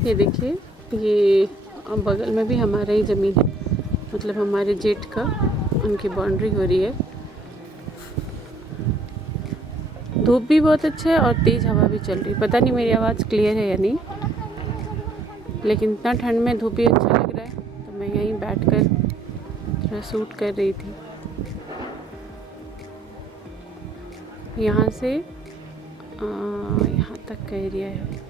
ये देखिए, ये बगल में भी हमारा ही ज़मीन है, मतलब हमारे जेठ का, उनकी बाउंड्री हो रही है। धूप भी बहुत अच्छा है और तेज़ हवा भी चल रही है। पता नहीं मेरी आवाज़ क्लियर है या नहीं, लेकिन इतना ठंड में धूप भी अच्छा लग रहा है, तो मैं यहीं बैठकर थोड़ा शूट कर रही थी। यहाँ से यहाँ तक का एरिया है।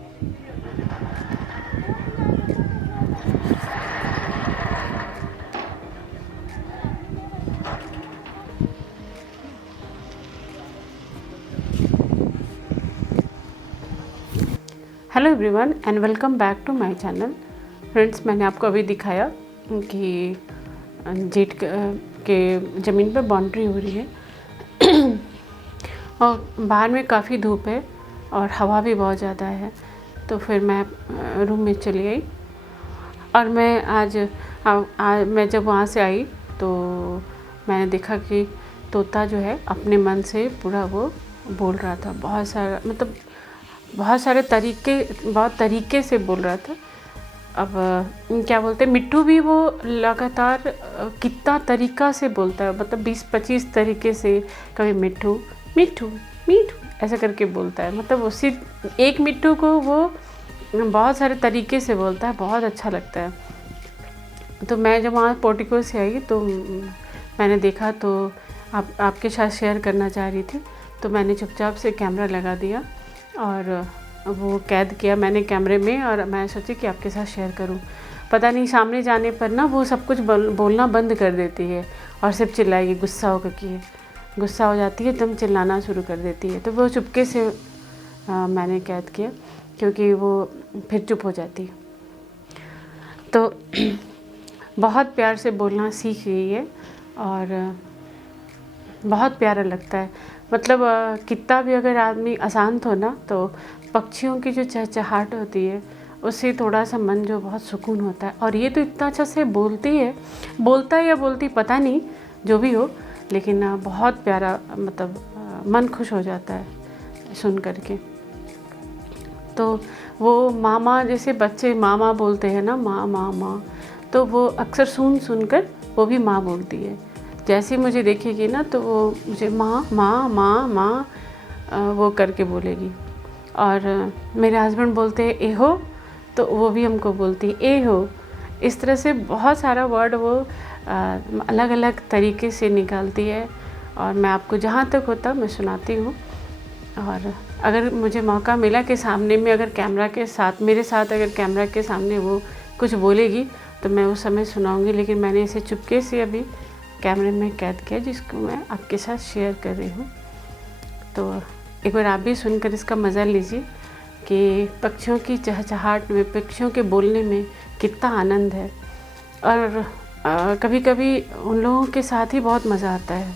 Hello everyone and welcome back to my channel. Friends, मैंने आपको अभी दिखाया कि जेठ के ज़मीन पर बाउंड्री हो रही है और बाहर में काफ़ी धूप है और हवा भी बहुत ज़्यादा है। तो फिर मैं रूम में चली गई और मैं आज मैं जब वहाँ से आई तो मैंने देखा कि तोता जो है अपने मन से पूरा वो बोल रहा था। बहुत सारा, मतलब बहुत तरीके से बोल रहा था। अब क्या बोलते हैं, मिट्ठू भी वो लगातार कितना तरीका से बोलता है, मतलब 20-25 तरीके से। कभी मिट्ठू मिट्ठू मिट्ठू ऐसा करके बोलता है, मतलब उसी एक मिट्ठू को वो बहुत सारे तरीके से बोलता है, बहुत अच्छा लगता है। तो मैं जब वहाँ पोर्टिको से आई तो मैंने देखा, तो आपके साथ शेयर करना चाह रही थी, तो मैंने चुपचाप से कैमरा लगा दिया और वो कैद किया मैंने कैमरे में, और मैं सोची कि आपके साथ शेयर करूं। पता नहीं सामने जाने पर ना वो सब कुछ बोलना बंद कर देती है और सिर्फ चिल्लाएगी, गुस्सा हो जाती है, एकदम चिल्लाना शुरू कर देती है। तो वो चुपके से मैंने कैद किया, क्योंकि वो फिर चुप हो जाती है। तो बहुत प्यार से बोलना सीख गई है और बहुत प्यारा लगता है। मतलब कितना भी अगर आदमी अशांत हो ना, तो पक्षियों की जो चहचहाहट होती है उससे थोड़ा सा मन जो बहुत सुकून होता है। और ये तो इतना अच्छा से बोलती है, बोलता है या बोलती पता नहीं, जो भी हो, लेकिन बहुत प्यारा, मतलब मन खुश हो जाता है सुन करके। तो वो मामा, जैसे बच्चे मामा बोलते हैं ना, माँ माँ माँ, तो वो अक्सर सुन कर वो भी माँ बोलती है। जैसे मुझे देखेगी ना तो वो मुझे माँ माँ माँ माँ वो करके बोलेगी। और मेरे हस्बैंड बोलते हैं ए हो, तो वो भी हमको बोलती है ए हो। इस तरह से बहुत सारा वर्ड वो अलग अलग तरीके से निकालती है, और मैं आपको जहाँ तक होता मैं सुनाती हूँ। और अगर मुझे मौका मिला कि सामने में अगर कैमरा के साथ, मेरे साथ अगर कैमरा के सामने वो कुछ बोलेगी, तो मैं उस समय सुनाऊंगी। लेकिन मैंने इसे चुपके से अभी कैमरे में कैद किया, जिसको मैं आपके साथ शेयर कर रही हूँ। तो एक बार आप भी सुनकर इसका मज़ा लीजिए कि पक्षियों की चहचहाहट में, पक्षियों के बोलने में कितना आनंद है। और कभी कभी उन लोगों के साथ ही बहुत मज़ा आता है।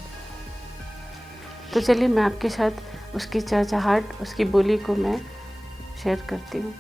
तो चलिए मैं आपके साथ उसकी चहचहाहट, उसकी बोली को मैं शेयर करती हूँ।